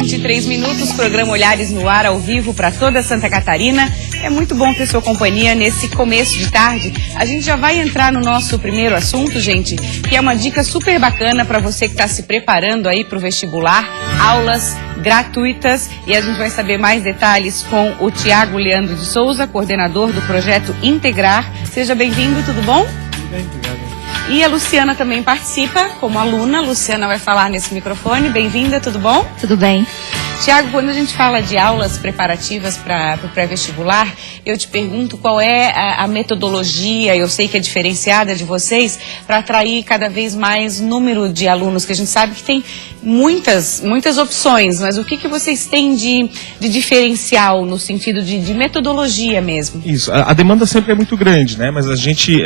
23 minutos, programa Olhares no Ar, ao vivo para toda Santa Catarina. É muito bom ter sua companhia nesse começo de tarde. A gente já vai entrar no nosso primeiro assunto, gente, que é uma dica super bacana para você que está se preparando aí para o vestibular. Aulas gratuitas, e a gente vai saber mais detalhes com o Tiago Leandro de Souza, coordenador do projeto Integrar. Seja bem-vindo, tudo bom? Tudo bem, obrigado. E a Luciana também participa como aluna. Luciana vai falar nesse microfone. Bem-vinda, tudo bom? Tudo bem. Tiago, quando a gente fala de aulas preparativas para o pré-vestibular, eu te pergunto qual é a metodologia, eu sei que é diferenciada de vocês, para atrair cada vez mais número de alunos, que a gente sabe que tem muitas opções, mas o que vocês têm de diferencial no sentido de metodologia mesmo? Isso, a demanda sempre é muito grande, né? Mas a gente,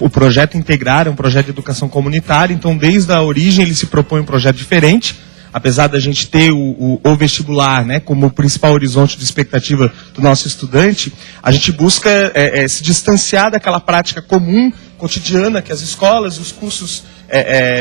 o projeto Integrar é um projeto de educação comunitária, então desde a origem ele se propõe um projeto diferente. Apesar da gente ter o vestibular, né, como o principal horizonte de expectativa do nosso estudante, a gente busca se distanciar daquela prática comum, cotidiana, que as escolas, os cursos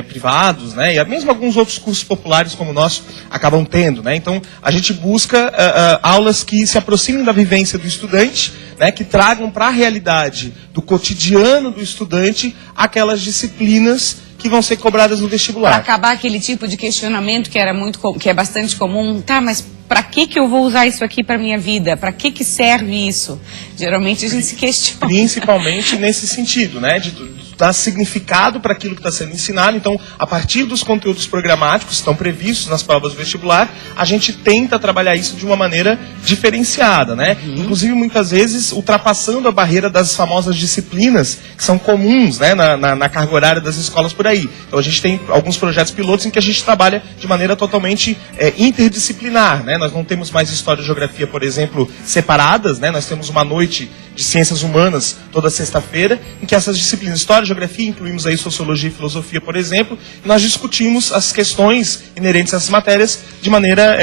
privados, né, e mesmo alguns outros cursos populares como o nosso acabam tendo, né? Então, a gente busca aulas que se aproximem da vivência do estudante, né, que tragam para a realidade do cotidiano do estudante aquelas disciplinas que vão ser cobradas no vestibular. Para acabar aquele tipo de questionamento que é bastante comum, tá, mas para que eu vou usar isso aqui para minha vida? Para que serve isso? Geralmente a gente se questiona. Principalmente nesse sentido, né, de dar significado para aquilo que está sendo ensinado. Então, a partir dos conteúdos programáticos que estão previstos nas provas do vestibular, a gente tenta trabalhar isso de uma maneira diferenciada, né? Inclusive, muitas vezes, ultrapassando a barreira das famosas disciplinas que são comuns, né, na carga horária das escolas por aí. Então, a gente tem alguns projetos pilotos em que a gente trabalha de maneira totalmente interdisciplinar, né? Nós não temos mais História e Geografia, por exemplo, separadas, né? Nós temos uma noite de Ciências Humanas toda sexta-feira, em que essas disciplinas, História e Geografia, incluímos aí Sociologia e Filosofia, por exemplo, e nós discutimos as questões inerentes a essas matérias de maneira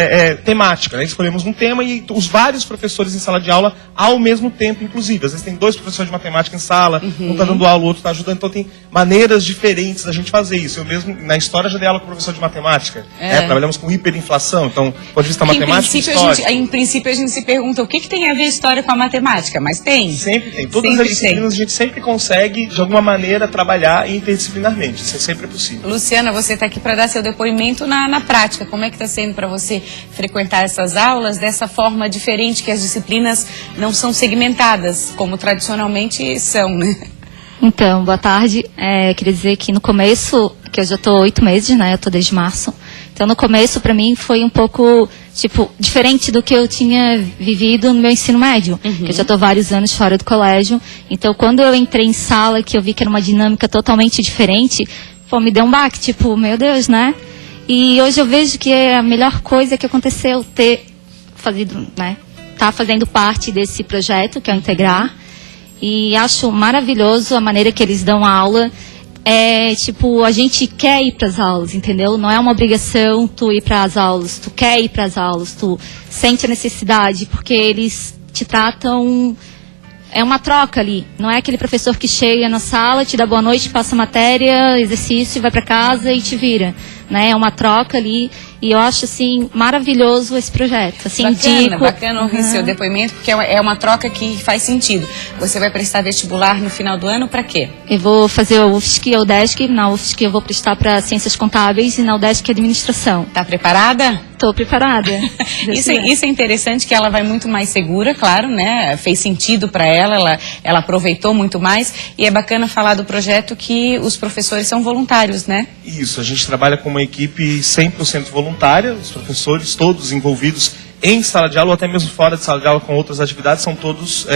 temática, né? Escolhemos um tema e os vários professores em sala de aula ao mesmo tempo, inclusive. Às vezes tem dois professores de matemática em sala, um está dando aula, o outro está ajudando, então tem maneiras diferentes da gente fazer isso. Eu mesmo, na História, já dei aula com o professor de matemática, trabalhamos com hiperinflação, então, do ponto de vista matemático e histórico. Em princípio, a gente se pergunta o que tem a ver História com a matemática, mas tem. Sempre tem. Todas as disciplinas a gente sempre consegue, de alguma maneira, trabalhar interdisciplinarmente. Isso sempre é possível. Luciana, você está aqui para dar seu depoimento na prática. Como é que está sendo para você frequentar essas aulas dessa forma diferente, que as disciplinas não são segmentadas, como tradicionalmente são, né? Então, boa tarde. Queria dizer que no começo, que eu já estou 8 meses, né? Eu estou desde março. Então, no começo, para mim, foi um pouco, diferente do que eu tinha vivido no meu ensino médio. Que eu já estou vários anos fora do colégio. Então, quando eu entrei em sala, que eu vi que era uma dinâmica totalmente diferente, me deu um baque, meu Deus, né? E hoje eu vejo que a melhor coisa que aconteceu ter fazido, né? Tá fazendo parte desse projeto, que é o Integrar. E acho maravilhoso a maneira que eles dão a aula. A gente quer ir para as aulas, entendeu? Não é uma obrigação tu ir para as aulas, tu quer ir para as aulas, tu sente a necessidade, porque eles te tratam, é uma troca ali, não é aquele professor que chega na sala, te dá boa noite, passa matéria, exercício, vai para casa e te vira, né? É uma troca ali, e eu acho, maravilhoso esse projeto. Assim, bacana ouvir seu depoimento, porque é uma troca que faz sentido. Você vai prestar vestibular no final do ano para quê? Eu vou fazer o UFSC e a UDESC. Na UFSC eu vou prestar para Ciências Contábeis e na UDESC Administração. Tá preparada? Estou preparada. Isso é interessante, que ela vai muito mais segura, claro, né? Fez sentido para ela aproveitou muito mais. E é bacana falar do projeto que os professores são voluntários, né? Isso, a gente trabalha com uma equipe 100% voluntária, os professores todos envolvidos em sala de aula ou até mesmo fora de sala de aula com outras atividades, são todos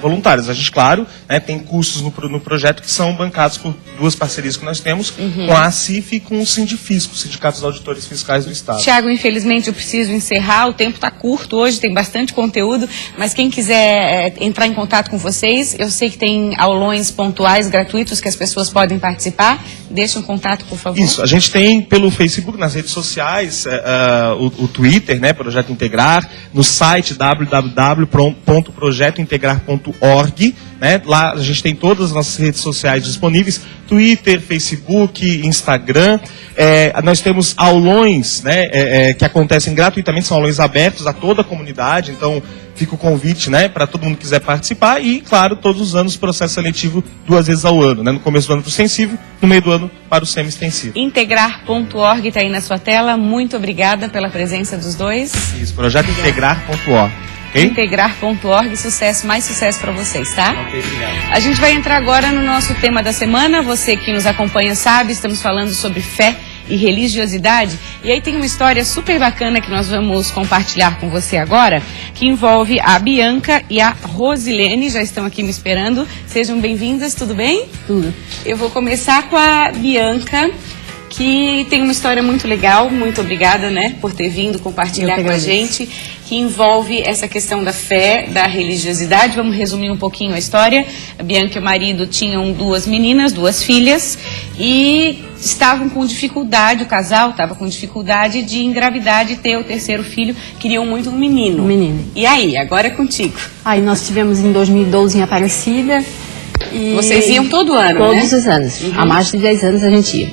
voluntários. A gente, claro, tem cursos no projeto que são bancados por duas parcerias que nós temos, com a ACIF e com o Sindifisco, Sindicato dos Auditores Fiscais do Estado. Tiago, infelizmente eu preciso encerrar, o tempo está curto hoje, tem bastante conteúdo, mas quem quiser entrar em contato com vocês, eu sei que tem aulões pontuais, gratuitos, que as pessoas podem participar. Deixa um contato, por favor. Isso, a gente tem pelo Facebook, nas redes sociais, o Twitter, né, Projeto Integrar, vestibular no site www.projetointegrar.org, né? Lá a gente tem todas as nossas redes sociais disponíveis, Twitter, Facebook, Instagram. Nós temos aulões, né, que acontecem gratuitamente, são aulões abertos a toda a comunidade, então fica o convite, né, para todo mundo que quiser participar e, claro, todos os anos processo seletivo 2 vezes ao ano, né, no começo do ano para o extensivo, no meio do ano para o semi-extensivo. Integrar.org está aí na sua tela, muito obrigada pela presença dos dois. Isso, projetointegrar.org. Okay? Integrar.org, sucesso, mais sucesso para vocês, tá? Ok, obrigado. A gente vai entrar agora no nosso tema da semana. Você que nos acompanha sabe, estamos falando sobre fé e religiosidade. E aí tem uma história super bacana que nós vamos compartilhar com você agora, que envolve a Bianca e a Rosilene, já estão aqui me esperando. Sejam bem-vindas, tudo bem? Tudo. Eu vou começar com a Bianca, que tem uma história muito legal. Muito obrigada, né, por ter vindo compartilhar com a gente, que envolve essa questão da fé, da religiosidade. Vamos resumir um pouquinho a história. A Bianca e o marido tinham 2 meninas, 2 filhas, e estavam com dificuldade, o casal estava com dificuldade de engravidar, de ter o 3º filho. Queriam muito um menino. Um menino. E aí, agora é contigo. Aí nós tivemos em 2012 em Aparecida. E Vocês iam todo ano, todos né? os anos. Há mais de 10 anos a gente ia.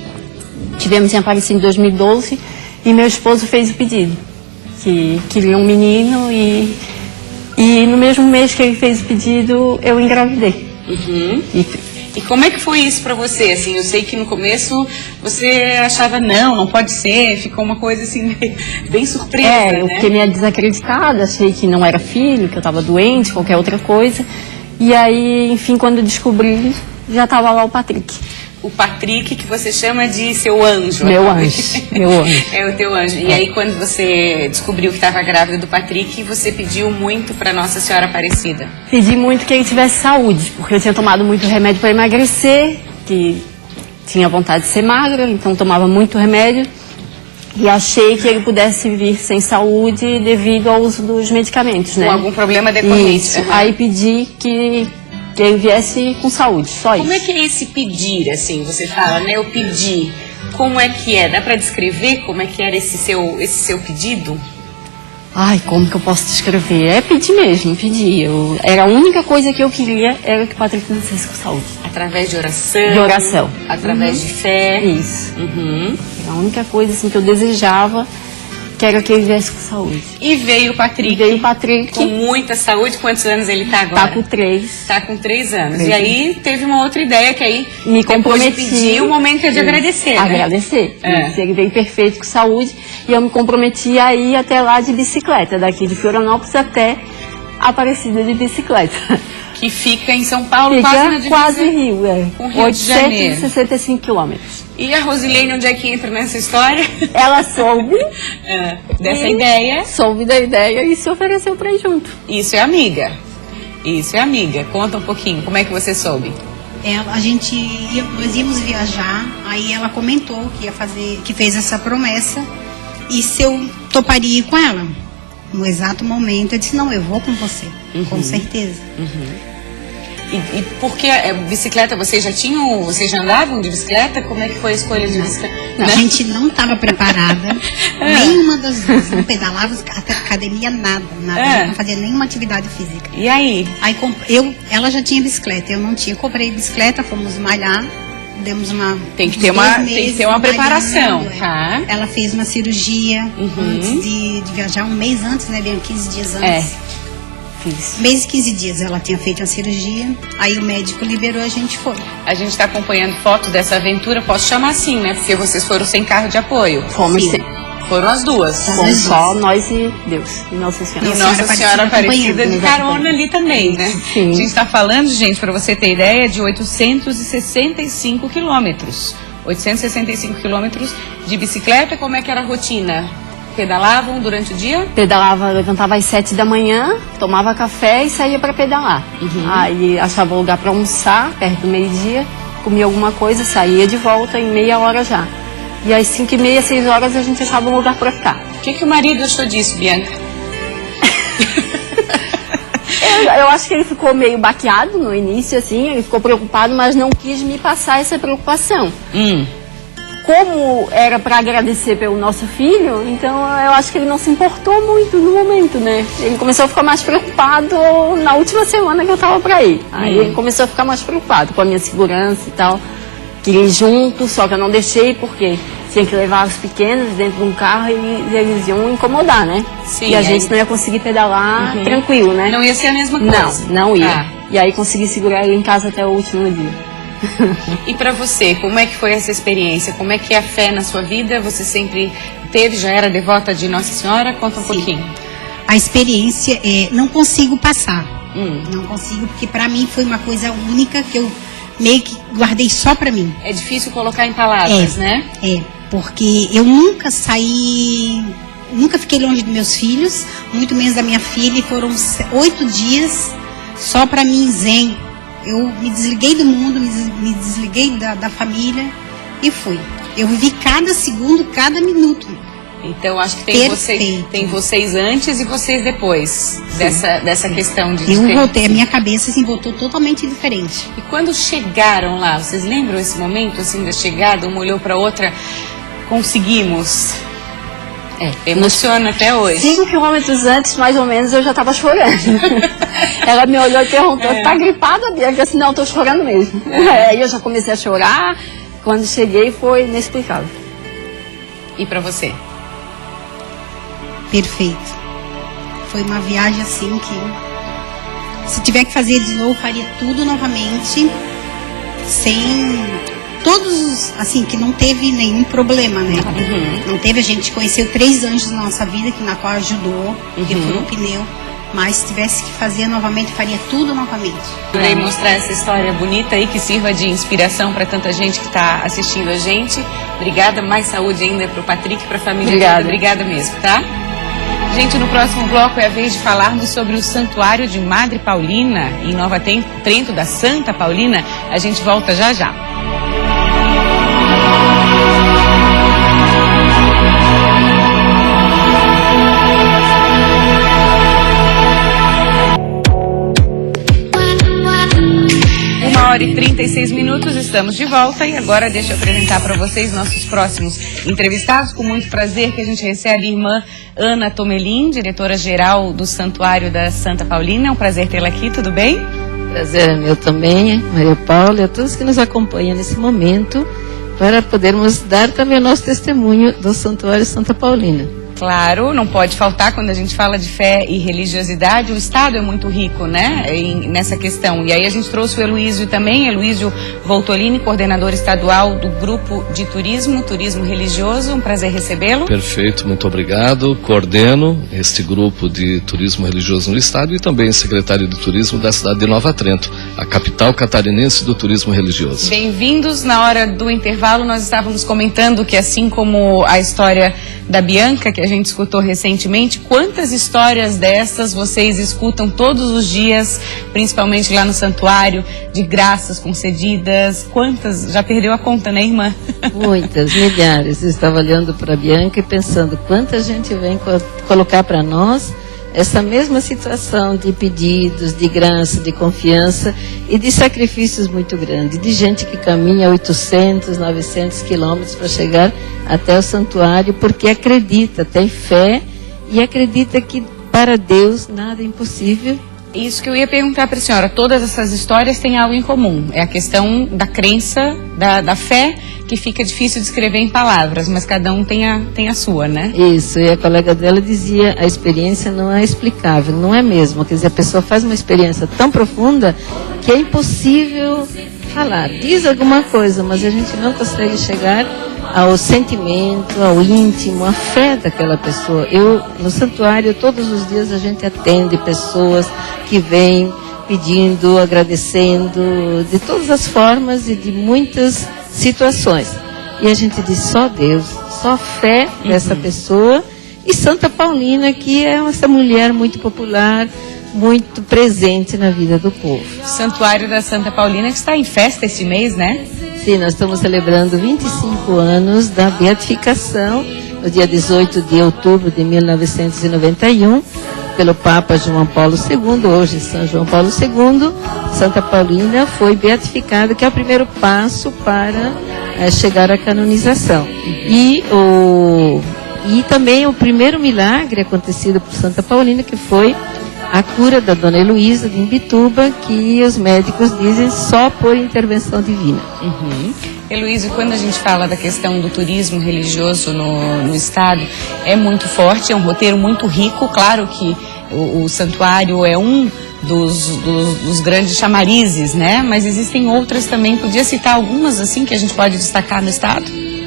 Tivemos em Aparecida em 2012 e meu esposo fez o pedido, que queria um menino e no mesmo mês que ele fez o pedido, eu engravidei. E como é que foi isso pra você? Assim, eu sei que no começo você achava, não pode ser, ficou uma coisa assim, bem surpresa, Eu né? fiquei meio desacreditada, achei que não era filho, que eu estava doente, qualquer outra coisa. E aí, enfim, quando descobri, já estava lá o Patrick. O Patrick, que você chama de seu anjo. Meu né? anjo, meu anjo. É o teu anjo. E aí, quando você descobriu que estava grávida do Patrick, você pediu muito para Nossa Senhora Aparecida. Pedi muito que ele tivesse saúde, porque eu tinha tomado muito remédio para emagrecer, que tinha vontade de ser magra, então tomava muito remédio. E achei que ele pudesse vir sem saúde devido ao uso dos medicamentos, né? Com algum problema decorrente. Isso. Aí pedi que ele viesse com saúde, só isso. Como é que é esse pedir, assim? Você fala, né? Eu pedi. Como é que é? Dá para descrever como é que era esse seu pedido? Ai, como que eu posso descrever? É pedir mesmo, pedir. Era a única coisa que eu queria, era que o Patrick nascesse com saúde. Através de oração? De oração. Através de fé? Isso. Uhum. Era a única coisa assim, que eu desejava, que era que ele viesse com saúde. E veio o Patrick. Veio o Patrick. Com muita saúde. Quantos anos ele tá agora? Tá com 3. Tá com 3 anos. 3 e aí teve uma outra ideia que aí Me depois comprometi. de pedir, o momento é de agradecer, né? Agradecer. É. Isso, ele veio perfeito com saúde e eu me comprometi a ir até lá de bicicleta, daqui de Florianópolis até Aparecida de bicicleta. Que fica em São Paulo, Fica quase na divisa. quase Rio, com Rio de Janeiro. 865 quilômetros. E a Rosilene, onde é que entra nessa história? Ela soube Dessa E- ideia. soube da ideia e se ofereceu para ir junto. Isso é amiga. Isso é amiga. Conta um pouquinho, como é que você soube? Nós íamos viajar, aí ela comentou que fez essa promessa e se eu toparia ir com ela. No exato momento eu disse, não, eu vou com você, com certeza. E por que bicicleta? Vocês já andavam de bicicleta? Como é que foi a escolha de bicicleta? A Né? gente não estava preparada, nenhuma das duas, não pedalava, até academia, nada. A gente não fazia nenhuma atividade física. E aí? Aí ela já tinha bicicleta, eu não tinha. Comprei bicicleta, fomos malhar, demos uma. Tem que uns ter 2 uma meses preparação, malhando, tá? Ela fez uma cirurgia antes de viajar, um mês antes, né? Bem, 15 dias antes. Fiz. Mês e 15 dias ela tinha feito a cirurgia, aí o médico liberou, a gente foi. A gente está acompanhando fotos dessa aventura, posso chamar assim, né? Porque vocês foram sem carro de apoio. Fomos Sim. Foram as duas. Fomos só nós e Deus, e Nossa E Senhora. Nossa Senhora Aparecida de acompanhando. carona ali também, né? Sim. A gente está falando, gente, para você ter ideia, de 865 quilômetros. 865 quilômetros de bicicleta. Como é que era a rotina? Pedalavam durante o dia? Pedalava, levantava às 7 da manhã, tomava café e saía para pedalar. Aí achava lugar para almoçar, perto do meio-dia, comia alguma coisa, saía de volta em meia hora já. E às 5h30, 6 horas a gente achava um lugar para ficar. O que o marido achou disso, Bianca? Eu acho que ele ficou meio baqueado no início, assim, ele ficou preocupado, mas não quis me passar essa preocupação. como era para agradecer pelo nosso filho, então eu acho que ele não se importou muito no momento, né? Ele começou a ficar mais preocupado na última semana que eu tava para ir. Aí ele começou a ficar mais preocupado com a minha segurança e tal. Queria ir junto, só que eu não deixei porque tinha que levar os pequenos dentro de um carro e eles iam incomodar, né? Sim, e a gente não ia conseguir pedalar tranquilo, né? Não ia ser a mesma coisa. Não ia. Ah. E aí consegui segurar ele em casa até o último dia. E para você, como é que foi essa experiência? Como é que é a fé na sua vida? Você sempre teve, já era devota de Nossa Senhora? Conta um pouquinho. A experiência, não consigo passar. Não consigo, porque para mim foi uma coisa única que eu meio que guardei só para mim. É difícil colocar em palavras, né? Porque eu nunca saí, nunca fiquei longe dos meus filhos, muito menos da minha filha, e foram 8 dias só para mim zen. Eu me desliguei do mundo, me desliguei da família e fui. Eu vivi cada segundo, cada minuto. Então acho que tem vocês antes e vocês depois dessa questão de eu voltei, a minha cabeça assim, voltou totalmente diferente. E quando chegaram lá, vocês lembram esse momento assim da chegada? Uma olhou para outra, conseguimos. Emociona até hoje. 5 quilômetros antes, mais ou menos, eu já estava chorando. Ela me olhou e perguntou, tá gripada, Bianca? Eu disse, não, tô chorando mesmo. Aí eu já comecei a chorar. Quando cheguei, foi inexplicável. E para você? Perfeito. Foi uma viagem assim que, se tiver que fazer de novo, faria tudo novamente, sem todos, assim, que não teve nenhum problema, né? Não teve, a gente conheceu 3 anjos na nossa vida, que na qual ajudou, que furou o pneu. Mas se tivesse que fazer novamente, faria tudo novamente. Adorei mostrar essa história bonita aí, que sirva de inspiração para tanta gente que está assistindo a gente. Obrigada, mais saúde ainda para o Patrick e para a família toda. Obrigada mesmo, tá? Gente, no próximo bloco é a vez de falarmos sobre o Santuário de Madre Paulina, em Nova Trento, da Santa Paulina. A gente volta já já. Hora e 36 minutos, estamos de volta e agora deixa eu apresentar para vocês nossos próximos entrevistados. Com muito prazer que a gente recebe a irmã Ana Tomelin, diretora-geral do Santuário da Santa Paulina. É um prazer tê-la aqui, tudo bem? Prazer é meu também, Maria Paula, e a todos que nos acompanham nesse momento, para podermos dar também o nosso testemunho do Santuário Santa Paulina. Claro, não pode faltar quando a gente fala de fé e religiosidade. O Estado é muito rico, né, nessa questão. E aí a gente trouxe o Heloísio também, Heloísio Voltolini, coordenador estadual do Grupo de Turismo Religioso. Um prazer recebê-lo. Perfeito, muito obrigado. Coordeno este grupo de turismo religioso no Estado e também secretário de Turismo da cidade de Nova Trento, a capital catarinense do turismo religioso. Bem-vindos. Na hora do intervalo nós estávamos comentando que, assim como a história da Bianca, que a gente escutou recentemente, quantas histórias dessas vocês escutam todos os dias, principalmente lá no santuário, de graças concedidas? Quantas? Já perdeu a conta, né, irmã? Muitas, milhares. Eu estava olhando para a Bianca e pensando quanta gente vem colocar para nós essa mesma situação de pedidos, de graça, de confiança e de sacrifícios muito grandes, de gente que caminha 800, 900 quilômetros para chegar até o santuário, porque acredita, tem fé e acredita que para Deus nada é impossível. Isso que eu ia perguntar para a senhora. Todas essas histórias têm algo em comum. É a questão da crença, da fé, que fica difícil de escrever em palavras, mas cada um tem a sua, né? Isso, e a colega dela dizia, a experiência não é explicável, não é mesmo. Quer dizer, a pessoa faz uma experiência tão profunda que é impossível falar. Diz alguma coisa, mas a gente não consegue chegar ao sentimento, ao íntimo, à fé daquela pessoa. No santuário, todos os dias a gente atende pessoas que vêm pedindo, agradecendo, de todas as formas e de muitas situações. E a gente diz só Deus, só fé dessa pessoa. E Santa Paulina, que é essa mulher muito popular, muito presente na vida do povo. Santuário da Santa Paulina, que está em festa este mês, né? Sim, nós estamos celebrando 25 anos da beatificação, no dia 18 de outubro de 1991, pelo Papa João Paulo II, hoje São João Paulo II. Santa Paulina foi beatificada, que é o primeiro passo para chegar à canonização. E também o primeiro milagre acontecido por Santa Paulina, que foi a cura da Dona Heloísa de Imbituba, que os médicos dizem só por intervenção divina. Heloísa, quando a gente fala da questão do turismo religioso no estado, é muito forte, é um roteiro muito rico. Claro que o santuário é um dos grandes chamarizes, né? Mas existem outras também. Podia citar algumas assim que a gente pode destacar no estado?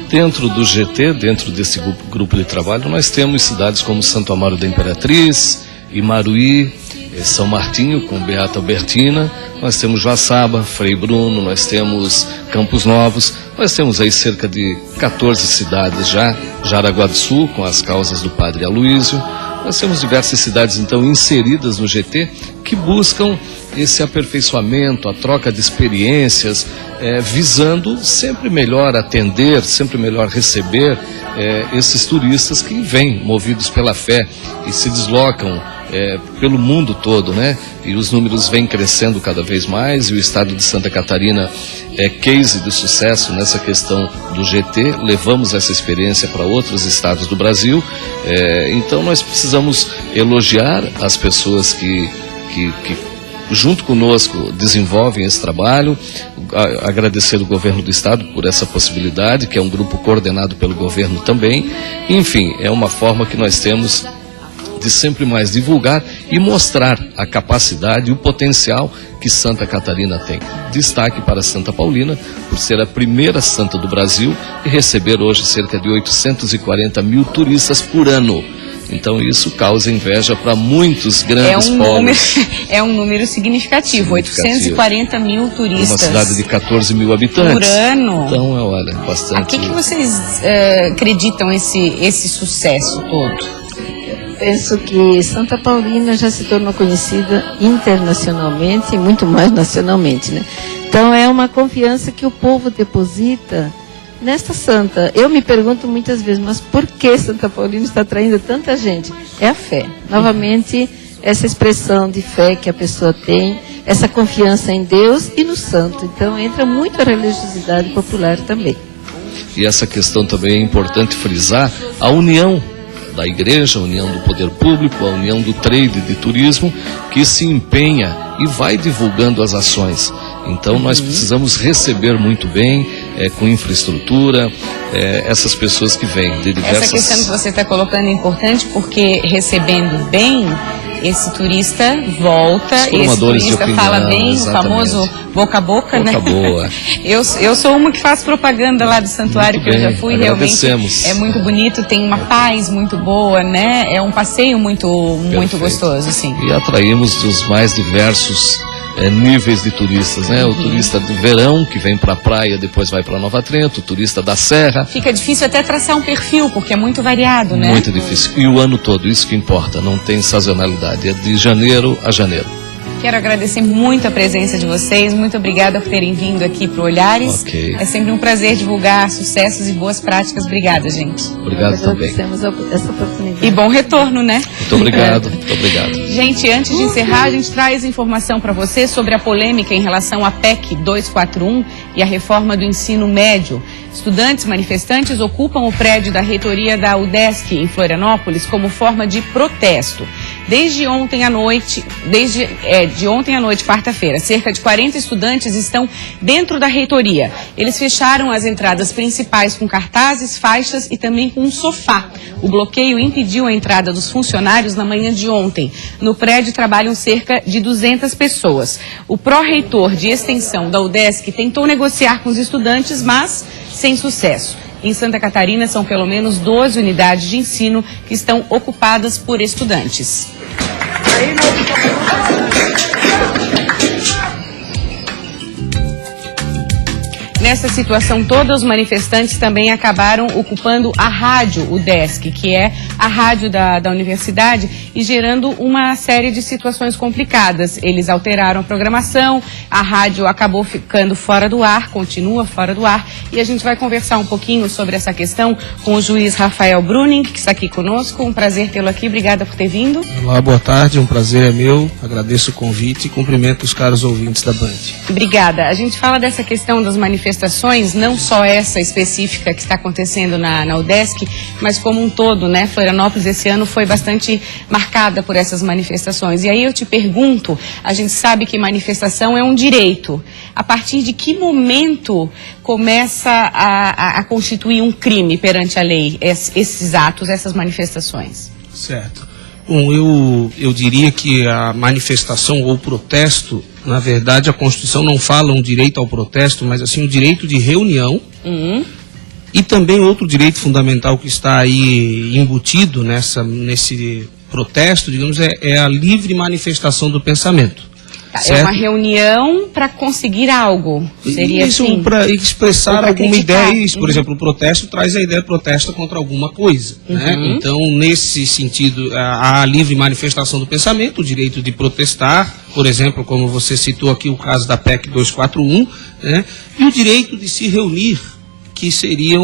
Dentro do GT, dentro desse grupo de trabalho, nós temos cidades como Santo Amaro da Imperatriz, Imaruí, São Martinho com Beata Albertina, nós temos Joaçaba, Frei Bruno, nós temos Campos Novos, nós temos aí cerca de 14 cidades já, Jaraguá do Sul com as causas do Padre Aloísio, nós temos diversas cidades então inseridas no GT que buscam esse aperfeiçoamento, a troca de experiências, visando sempre melhor atender, sempre melhor receber esses turistas que vêm movidos pela fé e se deslocam pelo mundo todo, né? E os números vêm crescendo cada vez mais, e o estado de Santa Catarina é case de sucesso nessa questão do GT. Levamos essa experiência para outros estados do Brasil, então nós precisamos elogiar as pessoas que junto conosco desenvolvem esse trabalho, agradecer o governo do estado por essa possibilidade, que é um grupo coordenado pelo governo também. Enfim, é uma forma que nós temos de sempre mais divulgar e mostrar a capacidade e o potencial que Santa Catarina tem. Destaque para Santa Paulina, por ser a primeira santa do Brasil e receber hoje cerca de 840 mil turistas por ano. Então isso causa inveja para muitos grandes polos. É um número significativo, 840 mil turistas. Uma cidade de 14 mil habitantes. Por ano. Então, olha, bastante. A que vocês acreditam esse sucesso todo? Penso que Santa Paulina já se tornou conhecida internacionalmente e muito mais nacionalmente, né? Então é uma confiança que o povo deposita nesta santa. Eu me pergunto muitas vezes, mas por que Santa Paulina está atraindo tanta gente? É a fé. Novamente, essa expressão de fé que a pessoa tem, essa confiança em Deus e no santo. Então entra muito a religiosidade popular também. E essa questão também é importante frisar, a união da igreja, a união do poder público, a união do trade de turismo, que se empenha e vai divulgando as ações. Então nós precisamos receber muito bem, com infraestrutura, essas pessoas que vêm de diversas... Essa questão que você está colocando é importante, porque recebendo bem, esse turista volta, esse turista fala bem, exatamente. O famoso boca a boca, né? Boa. Eu sou uma que faz propaganda lá do santuário, muito que bem, eu já fui, realmente é muito bonito, tem uma paz muito boa, né? É um passeio muito gostoso, assim. E atraímos dos mais diversos níveis de turistas, né? O turista do verão, que vem para a praia, depois vai para Nova Trento, o turista da serra. Fica difícil até traçar um perfil, porque é muito variado, né? Muito difícil. E o ano todo, isso que importa, não tem sazonalidade, é de janeiro a janeiro. Quero agradecer muito a presença de vocês, muito obrigada por terem vindo aqui para o Olhares. Okay. É sempre um prazer divulgar sucessos e boas práticas. Obrigada, gente. Obrigado também. Agradecemos essa oportunidade. E bom retorno, né? Muito obrigado, muito obrigado. Gente, antes de encerrar, a gente traz informação para você sobre a polêmica em relação à PEC 241 e a reforma do ensino médio. Estudantes manifestantes ocupam o prédio da reitoria da UDESC em Florianópolis como forma de protesto. Desde ontem à noite, quarta-feira, cerca de 40 estudantes estão dentro da reitoria. Eles fecharam as entradas principais com cartazes, faixas e também com um sofá. O bloqueio impediu a entrada dos funcionários na manhã de ontem. No prédio trabalham cerca de 200 pessoas. O pró-reitor de extensão da UDESC tentou negociar com os estudantes, mas sem sucesso. Em Santa Catarina, são pelo menos 12 unidades de ensino que estão ocupadas por estudantes. Nessa situação toda, os manifestantes também acabaram ocupando a rádio UDESC, que é a rádio da universidade, e gerando uma série de situações complicadas. Eles alteraram a programação, a rádio acabou ficando fora do ar, continua fora do ar, e a gente vai conversar um pouquinho sobre essa questão com o juiz Rafael Bruning, que está aqui conosco. Um prazer tê-lo aqui, obrigada por ter vindo. Olá, boa tarde, um prazer é meu, agradeço o convite e cumprimento os caros ouvintes da Band. Obrigada. A gente fala dessa questão das manifestações manifestações, não só essa específica que está acontecendo na UDESC, mas como um todo, né? Florianópolis esse ano foi bastante marcada por essas manifestações. E aí eu te pergunto, a gente sabe que manifestação é um direito. A partir de que momento começa a constituir um crime perante a lei, esses atos, essas manifestações? Certo. Bom, eu diria que a manifestação ou protesto, na verdade, a Constituição não fala um direito ao protesto, mas assim, o direito de reunião. E também outro direito fundamental que está aí embutido nesse protesto, digamos, é a livre manifestação do pensamento. É uma reunião para conseguir algo, seria isso, assim? Para expressar alguma ideia. Isso, por Uhum. exemplo, o protesto traz a ideia de protesta contra alguma coisa. Né? Então, nesse sentido, a livre manifestação do pensamento, o direito de protestar, por exemplo, como você citou aqui o caso da PEC 241, né? E o direito de se reunir, que seria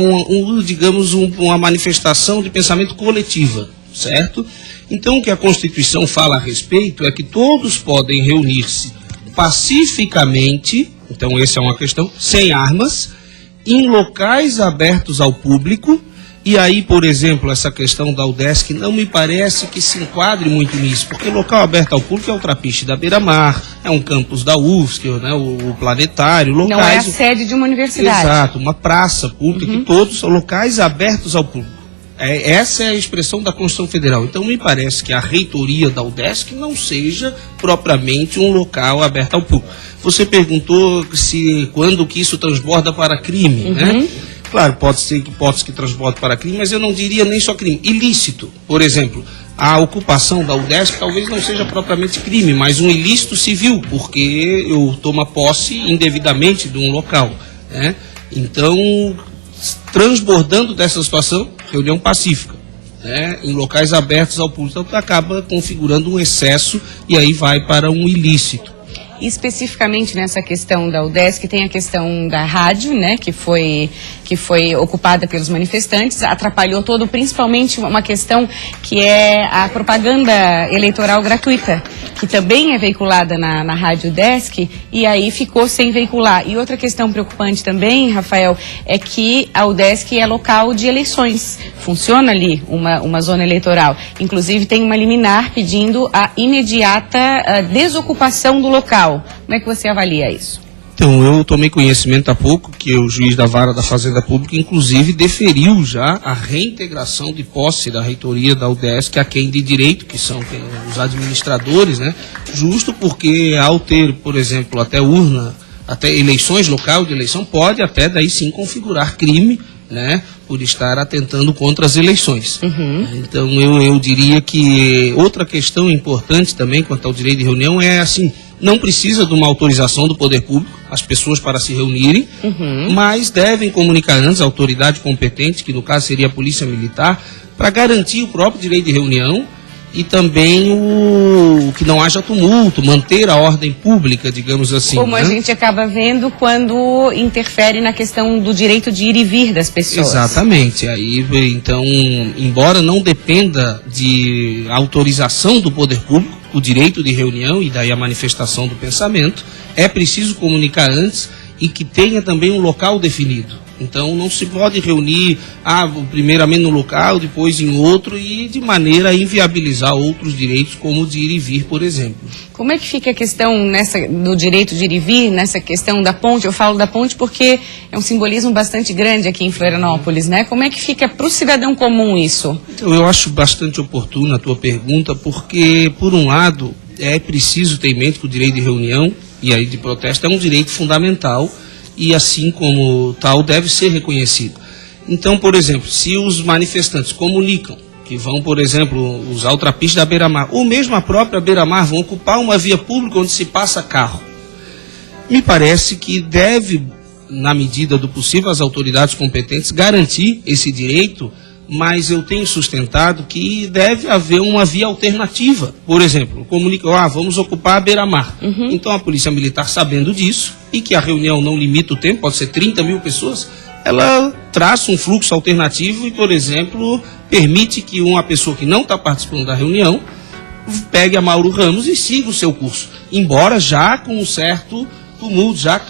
digamos, uma manifestação de pensamento coletiva, certo? Então, o que a Constituição fala a respeito é que todos podem reunir-se pacificamente, então essa é uma questão, sem armas, em locais abertos ao público, e aí, por exemplo, essa questão da UDESC não me parece que se enquadre muito nisso, porque local aberto ao público é o Trapiche da Beira-Mar, é um campus da UFSC, né, o Planetário, locais... Não é a sede de uma universidade. Exato, uma praça pública, que todos são locais abertos ao público. Essa é a expressão da Constituição Federal. Então, me parece que a reitoria da UDESC não seja propriamente um local aberto ao público. Você perguntou quando que isso transborda para crime, né? Claro, pode ser que hipótese que transborde para crime, mas eu não diria nem só crime. Ilícito, por exemplo, a ocupação da UDESC talvez não seja propriamente crime, mas um ilícito civil, porque eu tomo posse indevidamente de um local, né? Então, transbordando dessa situação, reunião pacífica, né, em locais abertos ao público, então acaba configurando um excesso e aí vai para um ilícito. E especificamente nessa questão da UDESC, tem a questão da rádio, né, que foi ocupada pelos manifestantes, atrapalhou todo, principalmente uma questão que é a propaganda eleitoral gratuita, que também é veiculada na rádio UDESC, e aí ficou sem veicular. E outra questão preocupante também, Rafael, é que a UDESC é local de eleições, funciona ali uma zona eleitoral. Inclusive tem uma liminar pedindo a imediata desocupação do local. Como é que você avalia isso? Então, eu tomei conhecimento há pouco que o juiz da Vara da Fazenda Pública, inclusive, deferiu já a reintegração de posse da reitoria da UDESC a quem de direito, que são os administradores, né? Justo porque, ao ter, por exemplo, até urna, até eleições, local de eleição, pode até daí sim configurar crime, né? Por estar atentando contra as eleições. Então, eu diria que outra questão importante também quanto ao direito de reunião é assim, não precisa de uma autorização do poder público, as pessoas para se reunirem, mas devem comunicar antes a autoridade competente, que no caso seria a Polícia Militar, para garantir o próprio direito de reunião e também o que não haja tumulto, manter a ordem pública, digamos assim. Como a gente acaba vendo quando interfere na questão do direito de ir e vir das pessoas. Exatamente. Aí, então, embora não dependa de autorização do poder público, o direito de reunião e daí a manifestação do pensamento, é preciso comunicar antes e que tenha também um local definido. Então não se pode reunir primeiramente no local, depois em outro e de maneira a inviabilizar outros direitos como o de ir e vir, por exemplo. Como é que fica a questão do direito de ir e vir, nessa questão da ponte? Eu falo da ponte porque é um simbolismo bastante grande aqui em Florianópolis, né? Como é que fica para o cidadão comum isso? Então, eu acho bastante oportuna a tua pergunta, porque, por um lado, é preciso ter em mente que o direito de reunião e aí de protesto é um direito fundamental e, assim como tal, deve ser reconhecido. Então, por exemplo, se os manifestantes comunicam que vão, por exemplo, usar o Trapiche da Beira-Mar, ou mesmo a própria Beira-Mar, vão ocupar uma via pública onde se passa carro, me parece que deve, na medida do possível, as autoridades competentes garantir esse direito, mas eu tenho sustentado que deve haver uma via alternativa. Por exemplo, comunicam, vamos ocupar a Beira-Mar. Então a Polícia Militar, sabendo disso, e que a reunião não limita o tempo, pode ser 30 mil pessoas, ela traça um fluxo alternativo e, por exemplo, permite que uma pessoa que não está participando da reunião pegue a Mauro Ramos e siga o seu curso, embora já com um certo tumulto, já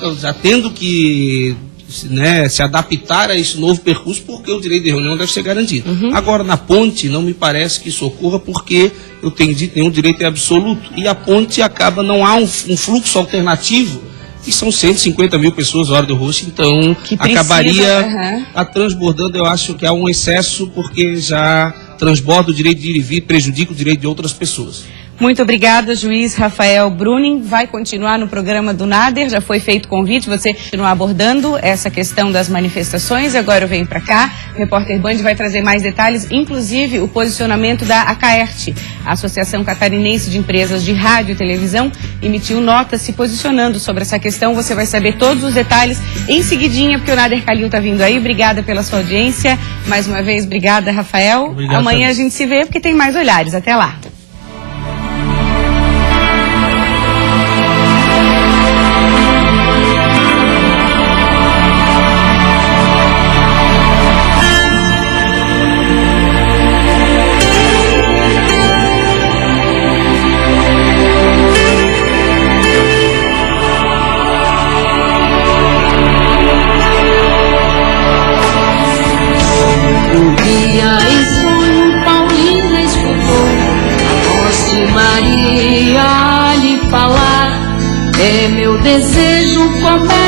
tendo que né, se adaptar a esse novo percurso, porque o direito de reunião deve ser garantido. Agora, na ponte, não me parece que isso ocorra, porque eu tenho dito, nenhum direito é absoluto. E a ponte acaba, não há um fluxo alternativo, e são 150 mil pessoas na hora do rosto, então Que precisa, acabaria transbordando. Eu acho que há um excesso, porque já transborda o direito de ir e vir, prejudica o direito de outras pessoas. Muito obrigada, juiz Rafael Bruning. Vai continuar no programa do Nader, já foi feito convite, você continuar abordando essa questão das manifestações. Agora eu venho para cá, o repórter Band vai trazer mais detalhes, inclusive o posicionamento da ACAERT, a Associação Catarinense de Empresas de Rádio e Televisão, emitiu nota se posicionando sobre essa questão. Você vai saber todos os detalhes em seguidinha, porque o Nader Kalil está vindo aí. Obrigada pela sua audiência. Mais uma vez, obrigada, Rafael. Obrigado, Amanhã a gente se vê, porque tem mais olhares. Até lá. Maria lhe falar, é meu desejo começa.